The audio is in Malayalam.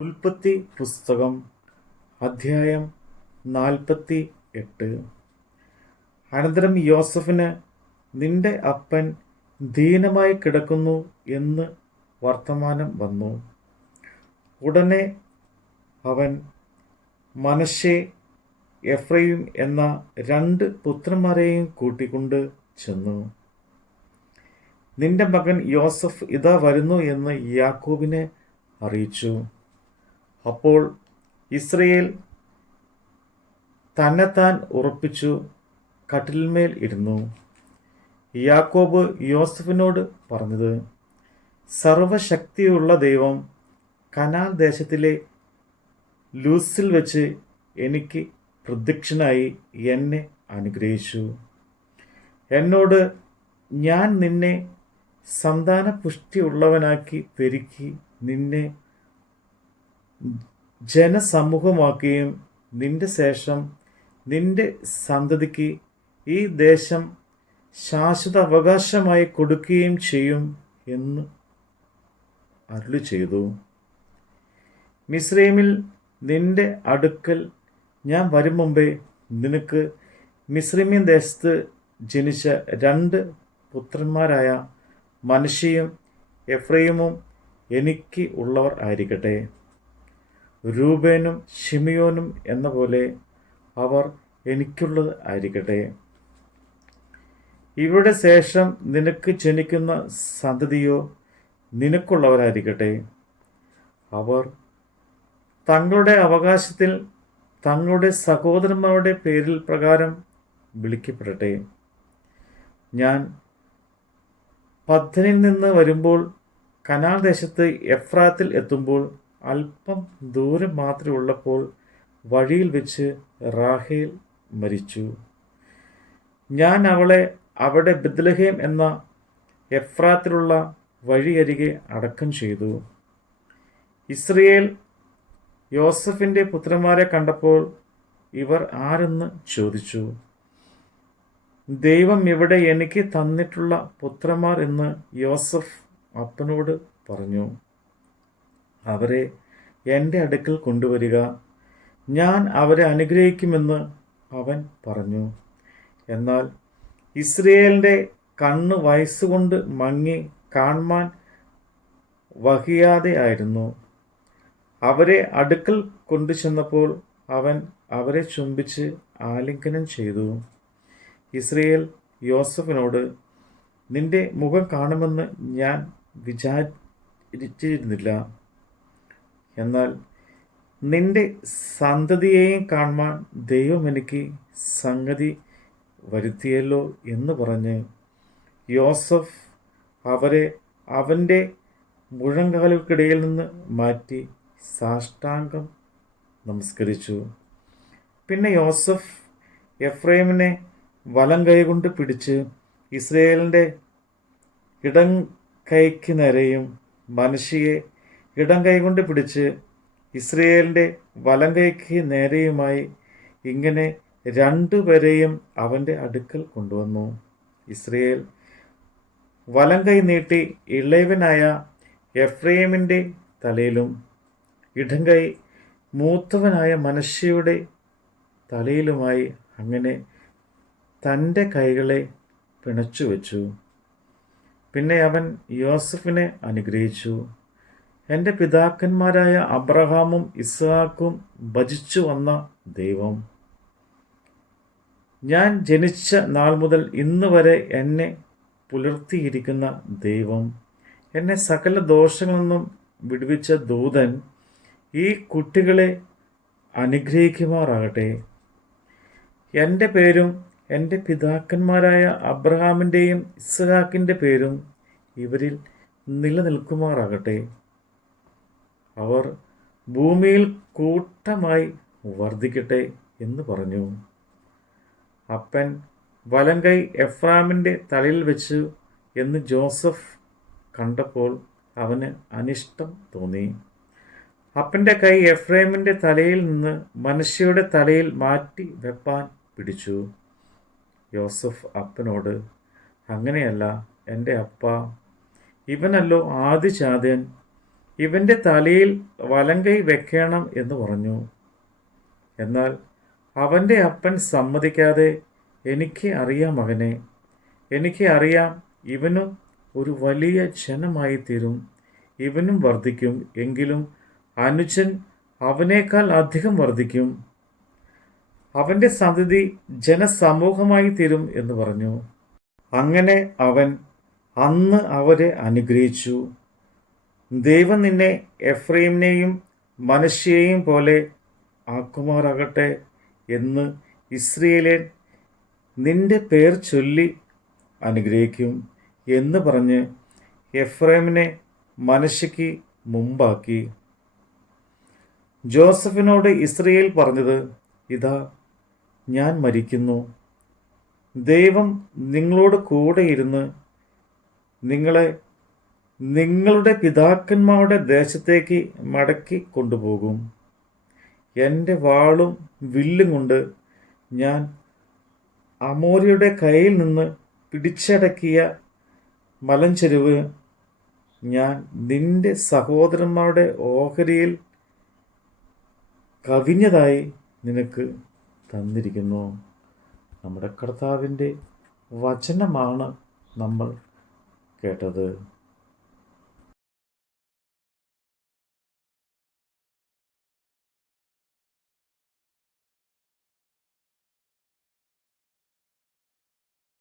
ഉൽപ്പത്തി പുസ്തകം അധ്യായം 48. അനന്തരം യോസഫിന്, നിന്റെ അപ്പൻ ദീനമായി കിടക്കുന്നു എന്ന് വർത്തമാനം വന്നു. ഉടനെ അവൻ മനശ്ശെ, എഫ്രയീം എന്ന 2 പുത്രന്മാരെയും കൂട്ടിക്കൊണ്ട് ചെന്നു. നിന്റെ മകൻ യോസഫ് ഇതാ വരുന്നു എന്ന് യാക്കോബിനെ അറിയിച്ചു. അപ്പോൾ ഇസ്രയേൽ തന്നെത്താൻ ഉറപ്പിച്ചു കട്ടിലിന്മേൽ ഇരുന്നു. യാക്കോബ് യോസഫിനോട് പറഞ്ഞത്, സർവശക്തിയുള്ള ദൈവം കനാൻ ദേശത്തിലെ ലൂസിൽ വെച്ച് എനിക്ക് പ്രത്യക്ഷനായി എന്നെ അനുഗ്രഹിച്ചു. എന്നോട്, ഞാൻ നിന്നെ സന്താനപുഷ്ടിയുള്ളവനാക്കി പെരുക്കി നിന്നെ ജനസമൂഹമാക്കുകയും നിന്റെ ശേഷം നിന്റെ സന്തതിക്ക് ഈ ദേശം ശാശ്വത അവകാശമായി കൊടുക്കുകയും ചെയ്യും എന്ന് അരുളി ചെയ്തു. മിസ്രയീമിൽ നിന്റെ അടുക്കൽ ഞാൻ വരും മുമ്പേ നിനക്ക് മിസ്രയീം ദേശത്ത് ജനിച്ച 2 പുത്രന്മാരായ മനശ്ശെയും എഫ്രയീമും എനിക്ക് ഉള്ളവർ ആയിരിക്കട്ടെ. രൂബേനും ശിമിയോനും എന്ന പോലെ അവർ എനിക്കുള്ളത് ആയിരിക്കട്ടെ. ഇവരുടെ ശേഷം നിനക്ക് ജനിക്കുന്ന സന്തതിയോ നിനക്കുള്ളവരായിരിക്കട്ടെ. അവർ തങ്ങളുടെ അവകാശത്തിൽ തങ്ങളുടെ സഹോദരന്മാരുടെ പേരിൽ പ്രകാരം വിളിക്കപ്പെടട്ടെ. ഞാൻ പദ്ദനിൽ നിന്ന് വരുമ്പോൾ കനാൻ ദേശത്ത് എഫ്രാത്തിൽ എത്തുമ്പോൾ അല്പം ദൂരം മാത്രമേ ഉള്ളപ്പോൾ വഴിയിൽ വെച്ച് റാഹേൽ മരിച്ചു. ഞാൻ അവളെ അവിടെ ബെത്ലഹേം എന്ന എഫ്രാത്തിലുള്ള വഴിയരികെ അടക്കം ചെയ്തു. ഇസ്രയേൽ യോസഫിൻ്റെ പുത്രന്മാരെ കണ്ടപ്പോൾ ഇവർ ആരെന്ന് ചോദിച്ചു. ദൈവം ഇവിടെ എനിക്ക് തന്നിട്ടുള്ള പുത്രന്മാർ എന്ന് യോസഫ് അപ്പനോട് പറഞ്ഞു. അവരെ എൻ്റെ അടുക്കൽ കൊണ്ടുവരിക, ഞാൻ അവരെ അനുഗ്രഹിക്കുമെന്ന് അവൻ പറഞ്ഞു. എന്നാൽ ഇസ്രയേലിൻ്റെ കണ്ണ് വയസ്സുകൊണ്ട് മങ്ങി കാൺമാൻ വഹിയാതെ ആയിരുന്നു. അവരെ അടുക്കൽ കൊണ്ടുചെന്നപ്പോൾ അവൻ അവരെ ചുംബിച്ച് ആലിംഗനം ചെയ്തു. ഇസ്രയേൽ യോസഫിനോട്, നിന്റെ മുഖം കാണുമെന്ന് ഞാൻ വിചാരിച്ചിരുന്നില്ല. എന്നാൽ നിന്റെ സന്തതിയെയും കാണുവാൻ ദൈവം എനിക്ക് സംഗതി വരുത്തിയല്ലോ എന്ന് പറഞ്ഞ് യോസഫ് അവരെ അവൻ്റെ മുഴങ്കാലുകൾക്കിടയിൽ നിന്ന് മാറ്റി സാഷ്ടാംഗം നമസ്കരിച്ചു. പിന്നെ യോസഫ് എഫ്രയീമിനെ വലം കൈകൊണ്ട് പിടിച്ച് ഇസ്രയേലിൻ്റെ ഇടം കൈക്ക് നേരെയും മനശ്ശെയെ ഇടം കൈകൊണ്ട് പിടിച്ച് ഇസ്രയേലിൻ്റെ വലം കൈക്ക് നേരെയുമായി ഇങ്ങനെ 2 പേരെയും അവൻ്റെ അടുക്കൽ കൊണ്ടുവന്നു. ഇസ്രയേൽ വലം കൈ നീട്ടി ഇളയവനായ എഫ്രയീമിൻ്റെ തലയിലും ഇടം കൈ മൂത്തവനായ മനശ്ശെയുടെ തലയിലുമായി അങ്ങനെ തൻ്റെ കൈകളെ പിണച്ചു വെച്ചു. പിന്നെ അവൻ യോസഫിനെ അനുഗ്രഹിച്ചു. എൻ്റെ പിതാക്കന്മാരായ അബ്രഹാമും ഇസ്ഹാക്കും ഭജിച്ചു വന്ന ദൈവം, ഞാൻ ജനിച്ച നാൾ മുതൽ ഇന്ന് വരെ എന്നെ പുലർത്തിയിരിക്കുന്ന ദൈവം, എന്നെ സകല ദോഷങ്ങളിൽ നിന്നും വിടുവിച്ച ദൂതൻ ഈ കുട്ടികളെ അനുഗ്രഹിക്കുമാറാകട്ടെ. എൻ്റെ പേരും എൻ്റെ പിതാക്കന്മാരായ അബ്രഹാമിൻ്റെയും ഇസ്ഹാക്കിൻ്റെ പേരും ഇവരിൽ നിലനിൽക്കുമാറാകട്ടെ. അവർ ഭൂമിയിൽ കൂട്ടമായി വർദ്ധിക്കട്ടെ എന്ന് പറഞ്ഞു. അപ്പൻ വലം കൈ എഫ്രാമിൻ്റെ തലയിൽ വെച്ചു എന്ന് ജോസഫ് കണ്ടപ്പോൾ അവന് അനിഷ്ടം തോന്നി. അപ്പൻ്റെ കൈ എഫ്രയീമിൻ്റെ തലയിൽ നിന്ന് മനശ്ശെയുടെ തലയിൽ മാറ്റി വെപ്പാൻ പിടിച്ചു. യോസഫ് അപ്പനോട്, അങ്ങനെയല്ല എൻ്റെ അപ്പ, ഇവനല്ലോ ആദിജാതൻ, ഇവൻ്റെ തലയിൽ വലങ്കൈ വെക്കണം എന്ന് പറഞ്ഞു. എന്നാൽ അവൻ്റെ അപ്പൻ സമ്മതിക്കാതെ, എനിക്ക് അറിയാം മകനെ, എനിക്ക് അറിയാം, ഇവനും ഒരു വലിയ ജനമായി തീരും, ഇവനും വർദ്ധിക്കും, എങ്കിലും അനുജൻ അവനേക്കാൾ അധികം വർദ്ധിക്കും, അവൻ്റെ സന്തതി ജനസമൂഹമായി തീരും എന്ന് പറഞ്ഞു. അങ്ങനെ അവൻ അന്ന് അവരെ അനുഗ്രഹിച്ചു. ദൈവം നിന്നെ എഫ്രൈമിനെയും മനശ്ശെയെയും പോലെ ആക്കുമാറാകട്ടെ എന്ന് ഇസ്രയേലേൻ നിന്റെ പേർ ചൊല്ലി അനുഗ്രഹിക്കും എന്ന് പറഞ്ഞ് എഫ്രൈമിനെ മനശ്ശെക്ക് മുമ്പാക്കി. ജോസഫിനോട് ഇസ്രയേൽ പറഞ്ഞത്, ഇതാ ഞാൻ മരിക്കുന്നു, ദൈവം നിങ്ങളോട് കൂടെ ഇരുന്ന് നിങ്ങളെ നിങ്ങളുടെ പിതാക്കന്മാരുടെ ദേശത്തേക്ക് മടക്കി കൊണ്ടുപോകും. എൻ്റെ വാളും വില്ലും കൊണ്ട് ഞാൻ അമോര്യരുടെ കയ്യിൽ നിന്ന് പിടിച്ചടക്കിയ മലഞ്ചെരുവ് ഞാൻ നിന്റെ സഹോദരന്മാരുടെ ഓഹരിയിൽ കവിഞ്ഞതായി നിനക്ക് തന്നിരിക്കുന്നു. നമ്മുടെ കർത്താവിൻ്റെ വചനമാണ് നമ്മൾ കേട്ടത്.